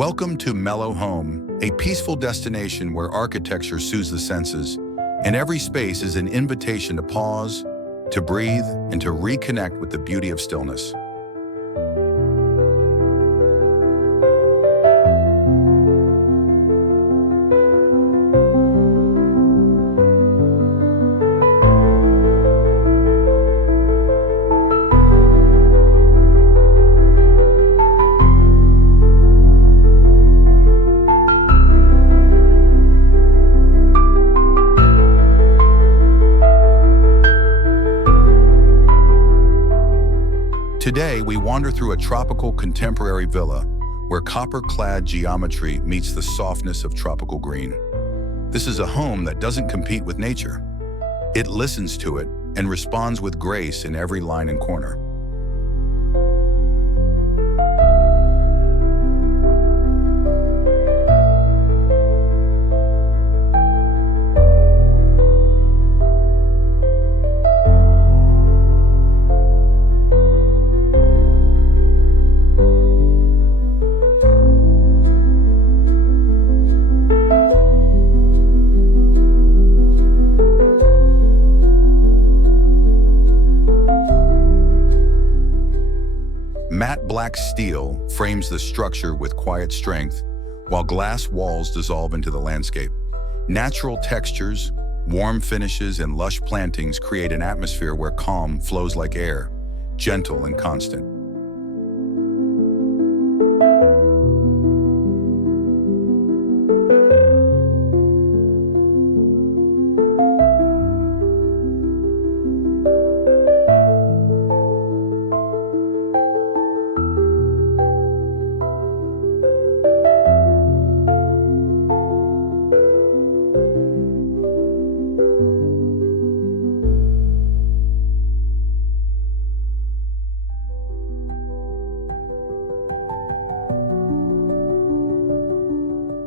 Welcome to Mellow Home, a peaceful destination where architecture soothes the senses, and every space is an invitation to pause, to breathe, and to reconnect with the beauty of stillness. Today, we wander through a tropical contemporary villa where copper-clad geometry meets the softness of tropical green. This is a home that doesn't compete with nature. It listens to it and responds with grace in every line and corner. Matte black steel frames the structure with quiet strength, while glass walls dissolve into the landscape. Natural textures, warm finishes, and lush plantings create an atmosphere where calm flows like air, gentle and constant.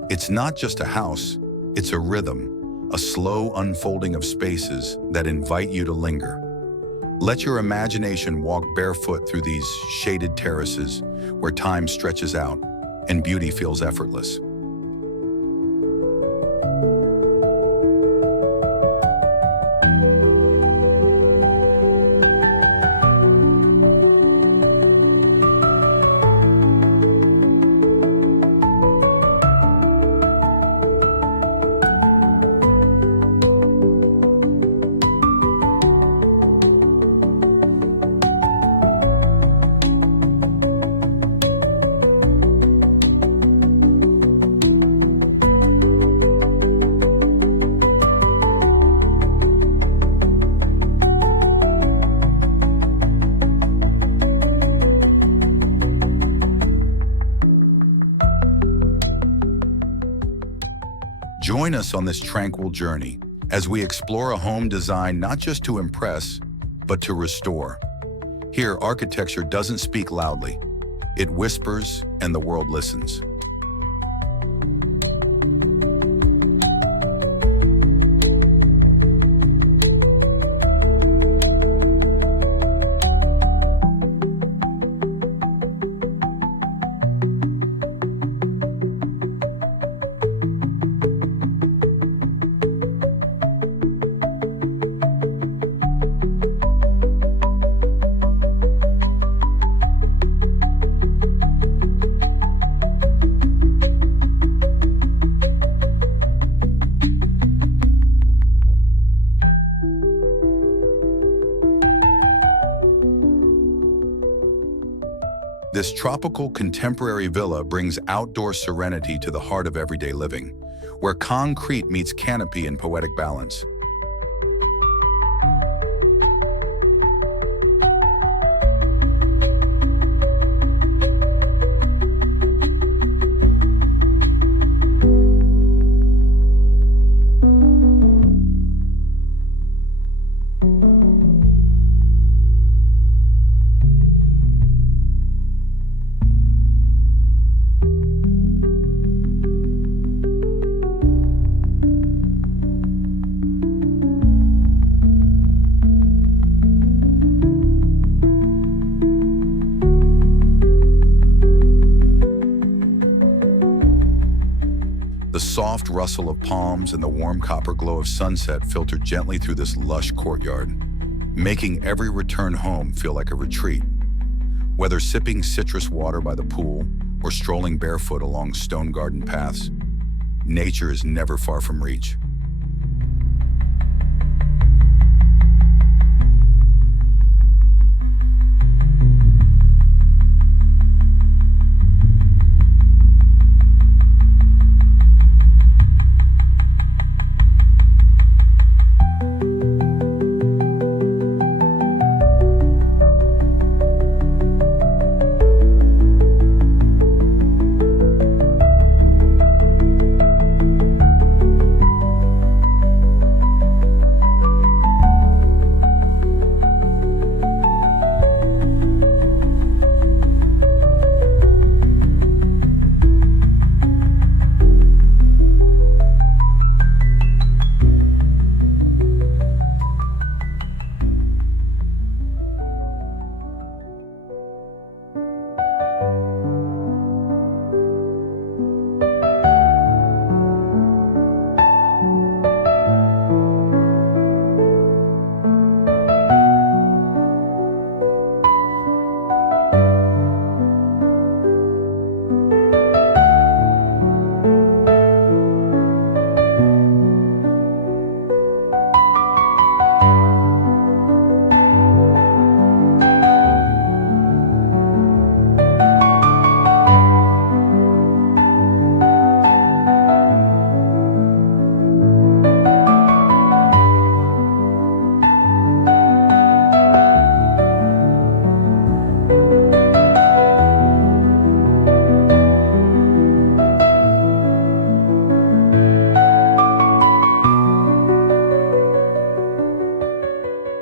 It's not just a house, it's a rhythm, a slow unfolding of spaces that invite you to linger. Let your imagination walk barefoot through these shaded terraces where time stretches out and beauty feels effortless. Join us on this tranquil journey as we explore a home designed not just to impress, but to restore. Here, architecture doesn't speak loudly. It whispers and the world listens. This tropical contemporary villa brings outdoor serenity to the heart of everyday living, where concrete meets canopy in poetic balance. The soft rustle of palms and the warm copper glow of sunset filter gently through this lush courtyard, making every return home feel like a retreat. Whether sipping citrus water by the pool or strolling barefoot along stone garden paths, nature is never far from reach.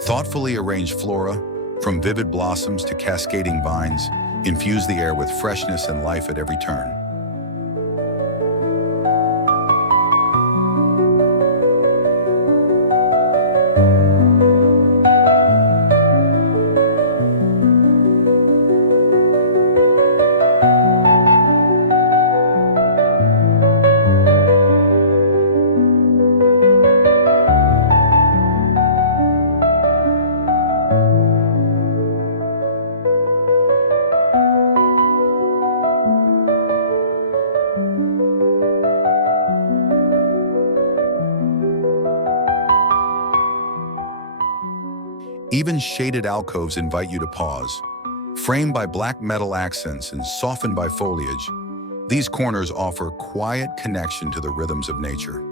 Thoughtfully arranged flora, from vivid blossoms to cascading vines, infuse the air with freshness and life at every turn. Even shaded alcoves invite you to pause. Framed by black metal accents and softened by foliage, these corners offer quiet connection to the rhythms of nature.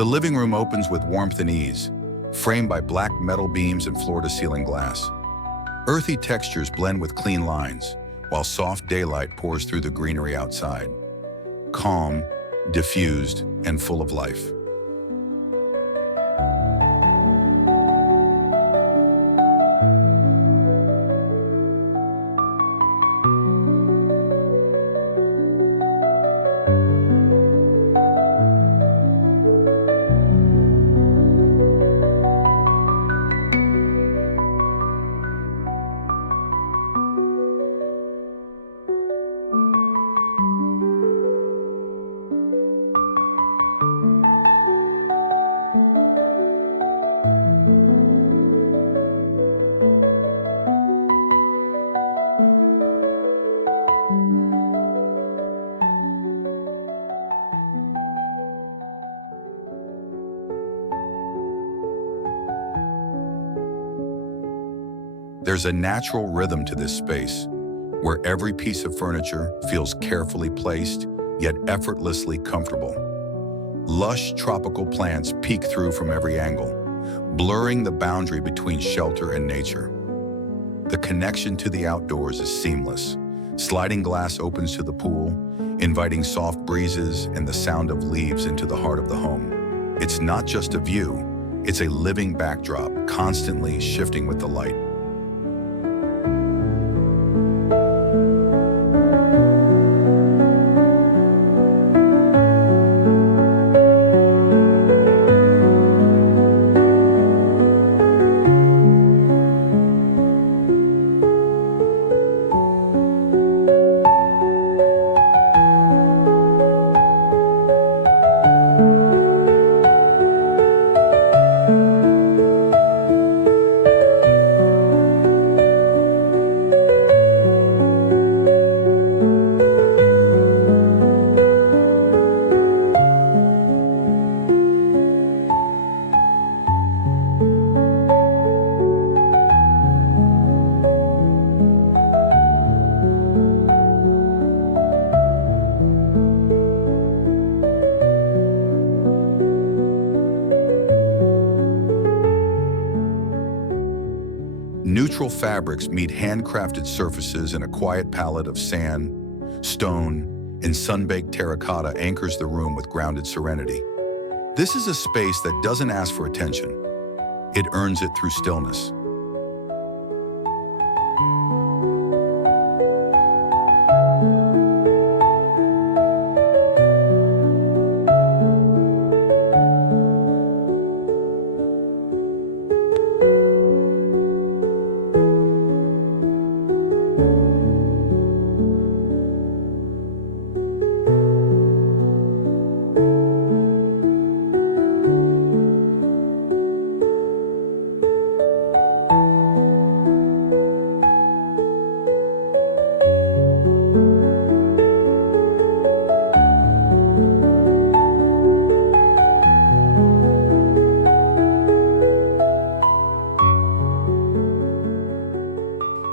The living room opens with warmth and ease, framed by black metal beams and floor-to-ceiling glass. Earthy textures blend with clean lines, while soft daylight pours through the greenery outside. Calm, diffused, and full of life. There's a natural rhythm to this space, where every piece of furniture feels carefully placed, yet effortlessly comfortable. Lush tropical plants peek through from every angle, blurring the boundary between shelter and nature. The connection to the outdoors is seamless. Sliding glass opens to the pool, inviting soft breezes and the sound of leaves into the heart of the home. It's not just a view, it's a living backdrop, constantly shifting with the light. Neutral fabrics meet handcrafted surfaces, and a quiet palette of sand, stone, and sun-baked terracotta anchors the room with grounded serenity. This is a space that doesn't ask for attention. It earns it through stillness.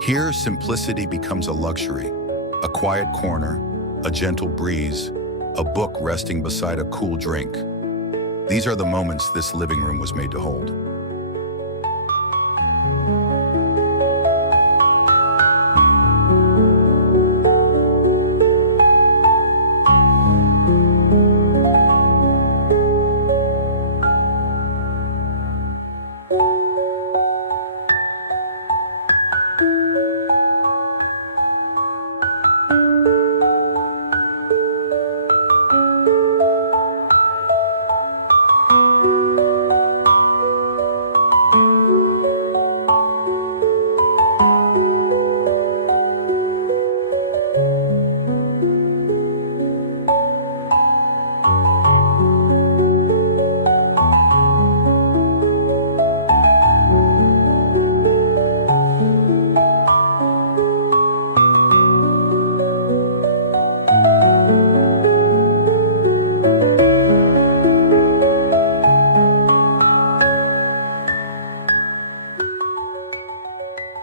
Here, simplicity becomes a luxury. A quiet corner, a gentle breeze, a book resting beside a cool drink. These are the moments this living room was made to hold.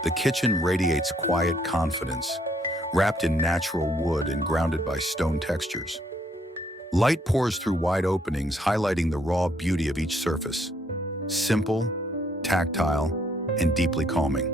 The kitchen radiates quiet confidence, wrapped in natural wood and grounded by stone textures. Light pours through wide openings, highlighting the raw beauty of each surface. Simple, tactile, and deeply calming.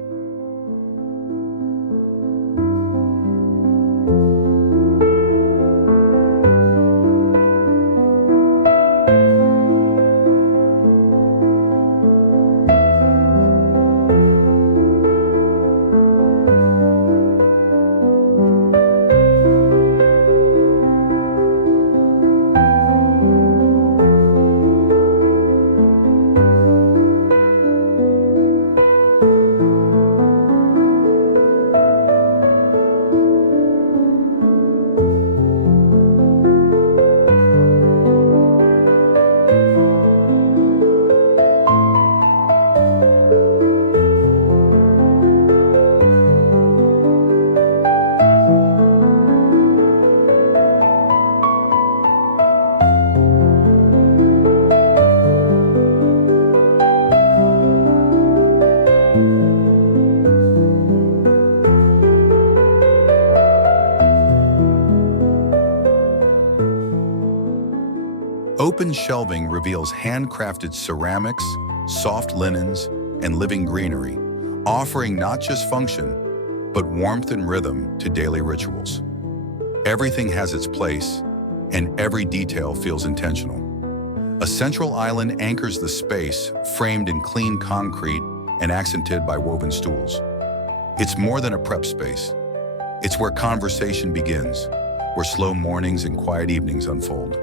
open shelving reveals handcrafted ceramics, soft linens, and living greenery, offering not just function, but warmth and rhythm to daily rituals. Everything has its place, and every detail feels intentional. A central island anchors the space, framed in clean concrete and accented by woven stools. It's more than a prep space. It's where conversation begins, where slow mornings and quiet evenings unfold.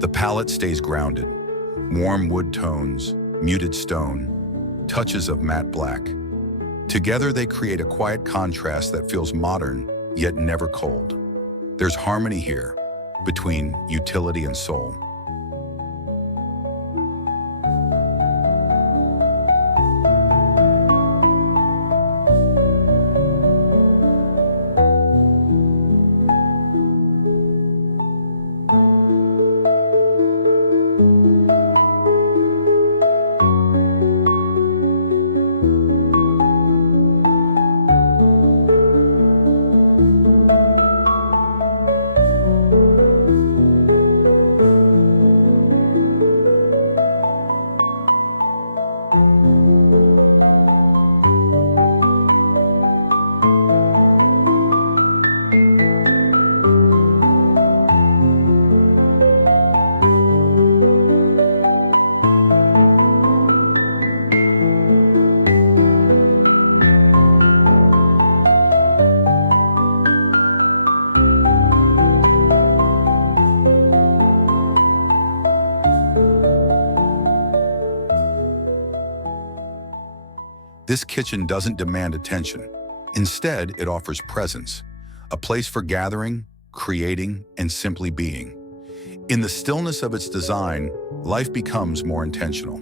The palette stays grounded. Warm wood tones, muted stone, touches of matte black. Together they create a quiet contrast that feels modern, yet never cold. There's harmony here, between utility and soul. This kitchen doesn't demand attention. Instead, it offers presence, a place for gathering, creating, and simply being. In the stillness of its design, life becomes more intentional.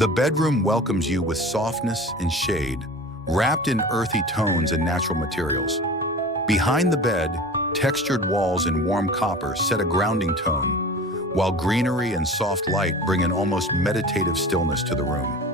The bedroom welcomes you with softness and shade, wrapped in earthy tones and natural materials. Behind the bed, textured walls and warm copper set a grounding tone, while greenery and soft light bring an almost meditative stillness to the room.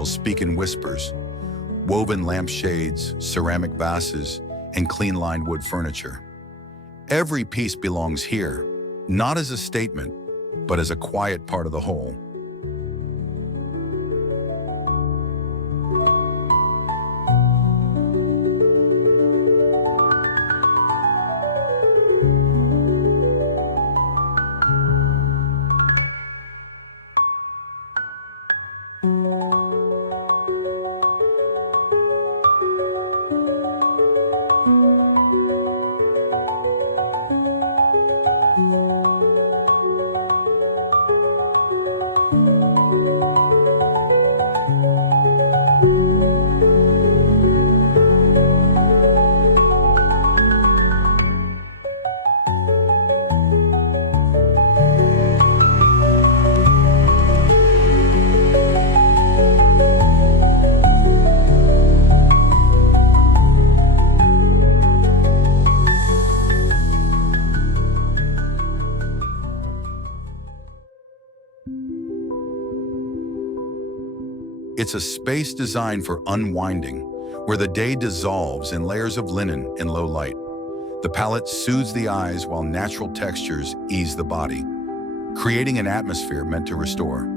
details speak in whispers: woven lampshades, ceramic vases, and clean-lined wood furniture. Every piece belongs here, not as a statement, but as a quiet part of the whole. It's a space designed for unwinding, where the day dissolves in layers of linen in low light. The palette soothes the eyes while natural textures ease the body, creating an atmosphere meant to restore.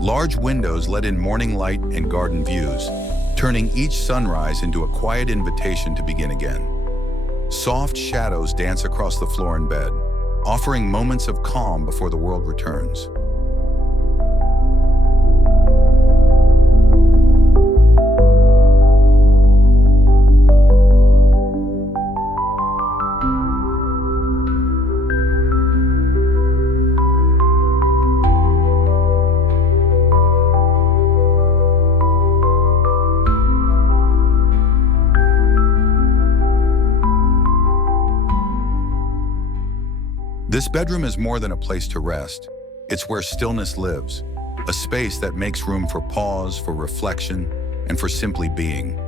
Large windows let in morning light and garden views, turning each sunrise into a quiet invitation to begin again. Soft shadows dance across the floor and bed, offering moments of calm before the world returns. This bedroom is more than a place to rest. It's where stillness lives, a space that makes room for pause, for reflection, and for simply being.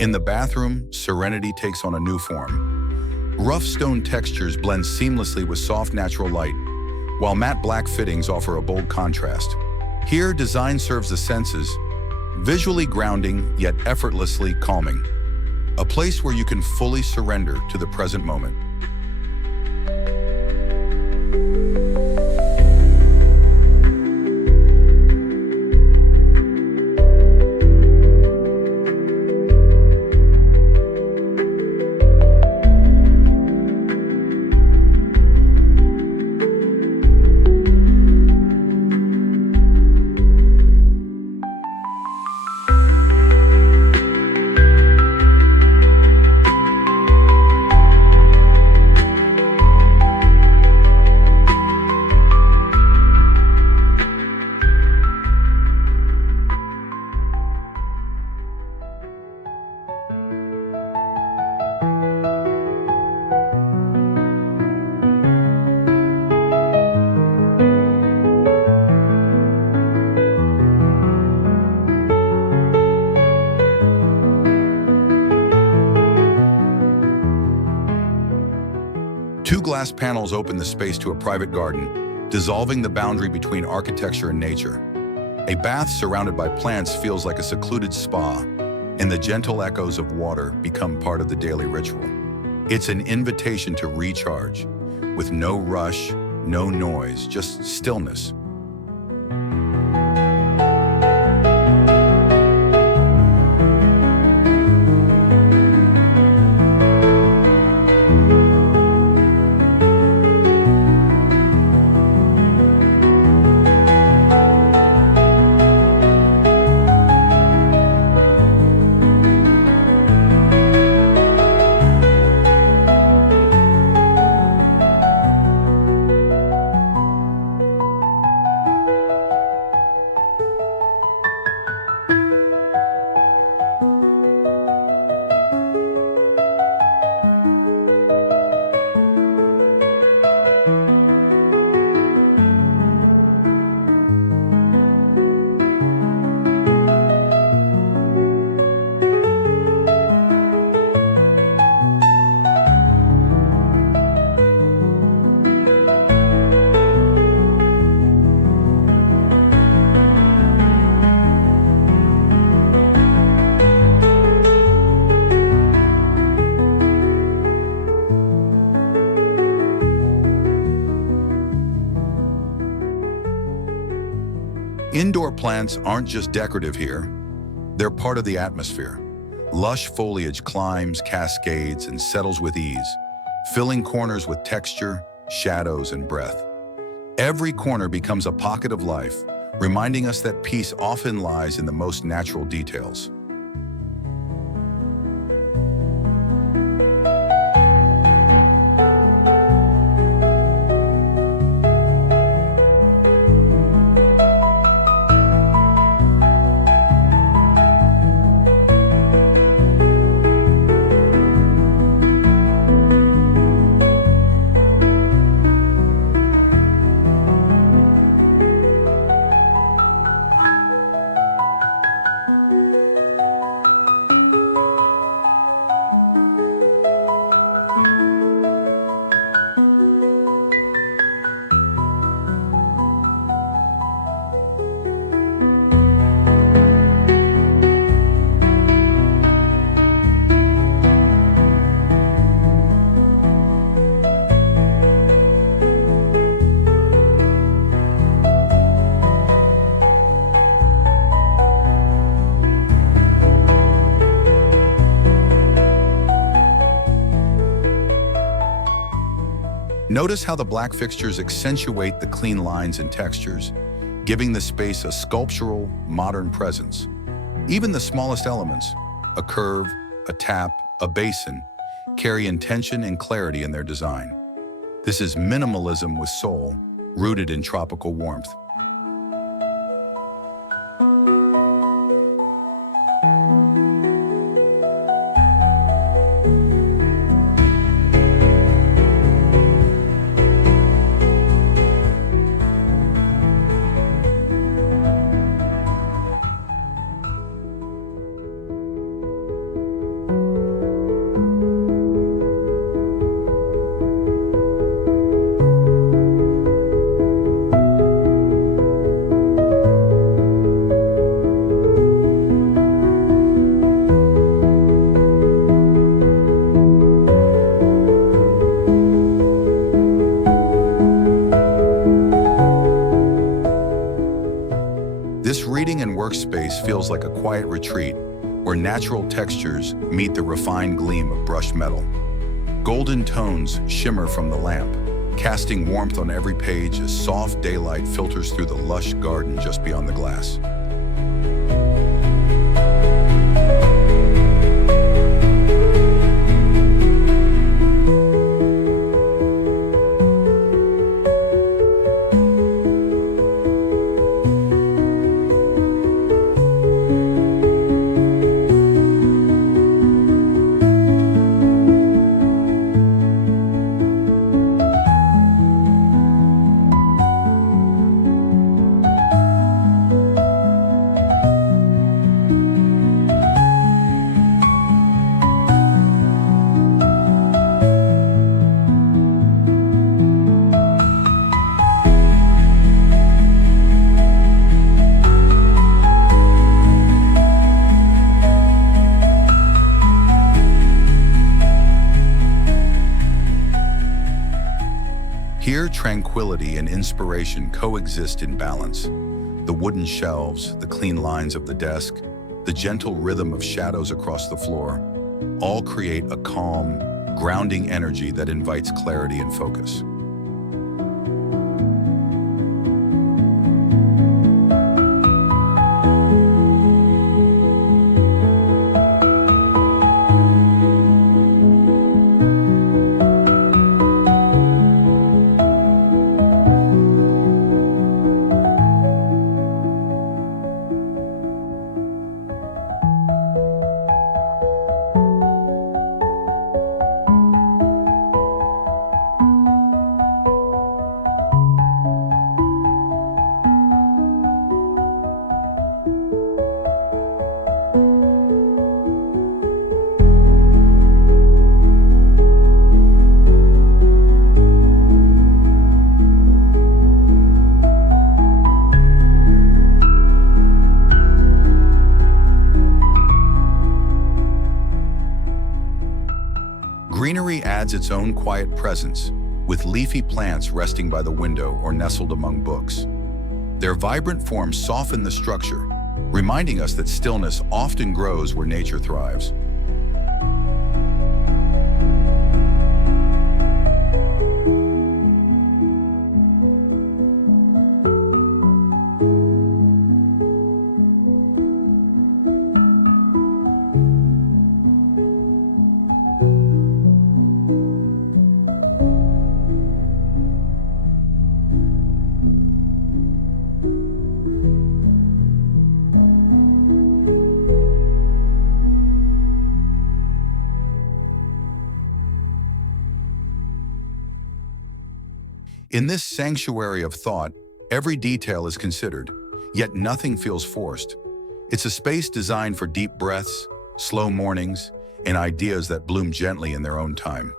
In the bathroom, serenity takes on a new form. Rough stone textures blend seamlessly with soft natural light, while matte black fittings offer a bold contrast. Here, design serves the senses, visually grounding yet effortlessly calming. A place where you can fully surrender to the present moment. Two glass panels open the space to a private garden, dissolving the boundary between architecture and nature. A bath surrounded by plants feels like a secluded spa, and the gentle echoes of water become part of the daily ritual. It's an invitation to recharge, with no rush, no noise, just stillness. Indoor plants aren't just decorative here, they're part of the atmosphere. Lush foliage climbs, cascades, and settles with ease, filling corners with texture, shadows, and breath. Every corner becomes a pocket of life, reminding us that peace often lies in the most natural details. Notice how the black fixtures accentuate the clean lines and textures, giving the space a sculptural, modern presence. Even the smallest elements, a curve, a tap, a basin, carry intention and clarity in their design. This is minimalism with soul, rooted in tropical warmth. This reading and workspace feels like a quiet retreat where natural textures meet the refined gleam of brushed metal. Golden tones shimmer from the lamp, casting warmth on every page as soft daylight filters through the lush garden just beyond the glass. Here, tranquility and inspiration coexist in balance. The wooden shelves, the clean lines of the desk, the gentle rhythm of shadows across the floor, all create a calm, grounding energy that invites clarity and focus. Greenery adds its own quiet presence, with leafy plants resting by the window or nestled among books. Their vibrant forms soften the structure, reminding us that stillness often grows where nature thrives. In this sanctuary of thought, every detail is considered, yet nothing feels forced. It's a space designed for deep breaths, slow mornings, and ideas that bloom gently in their own time.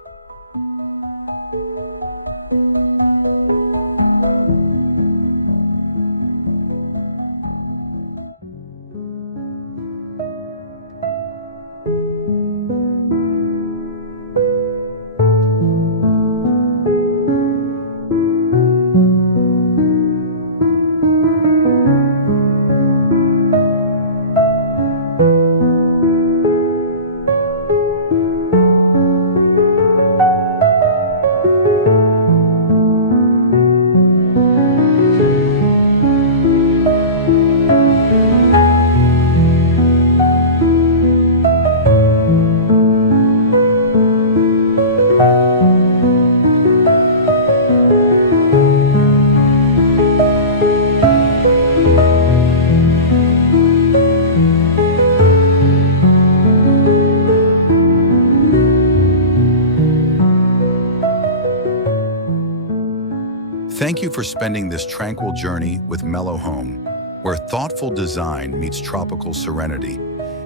Thank you for spending this tranquil journey with Mellow Home, where thoughtful design meets tropical serenity,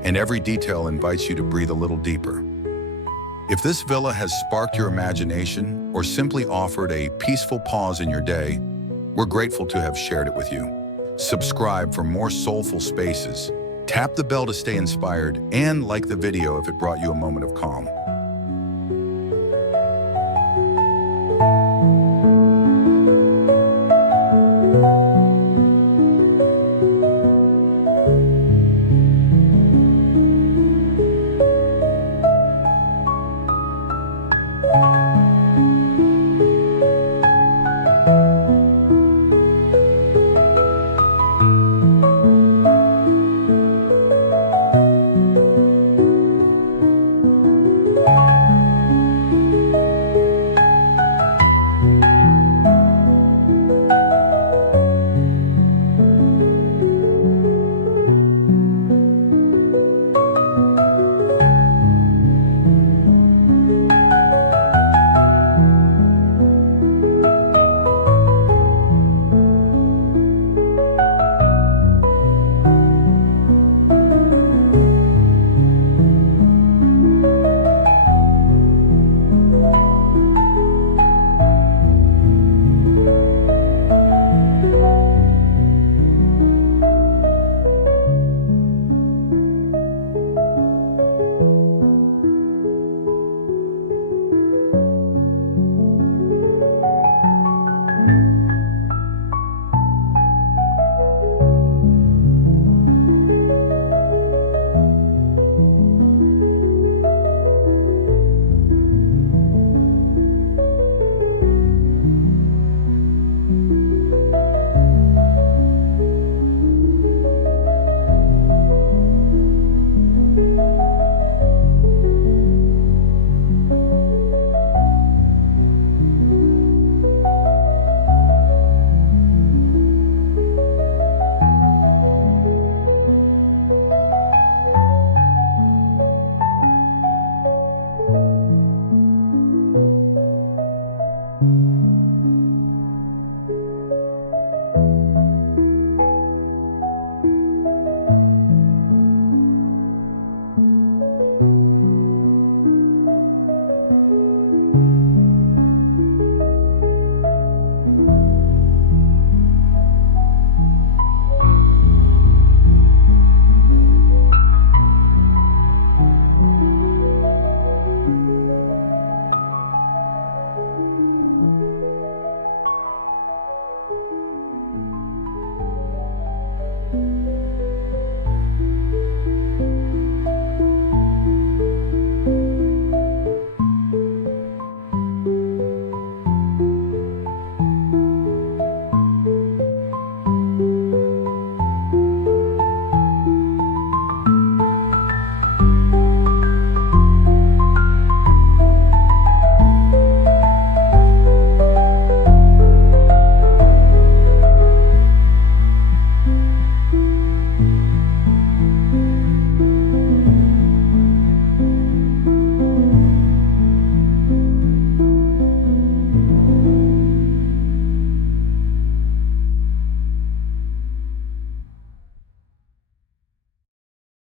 and every detail invites you to breathe a little deeper. If this villa has sparked your imagination or simply offered a peaceful pause in your day, we're grateful to have shared it with you. Subscribe for more soulful spaces, tap the bell to stay inspired, and like the video if it brought you a moment of calm.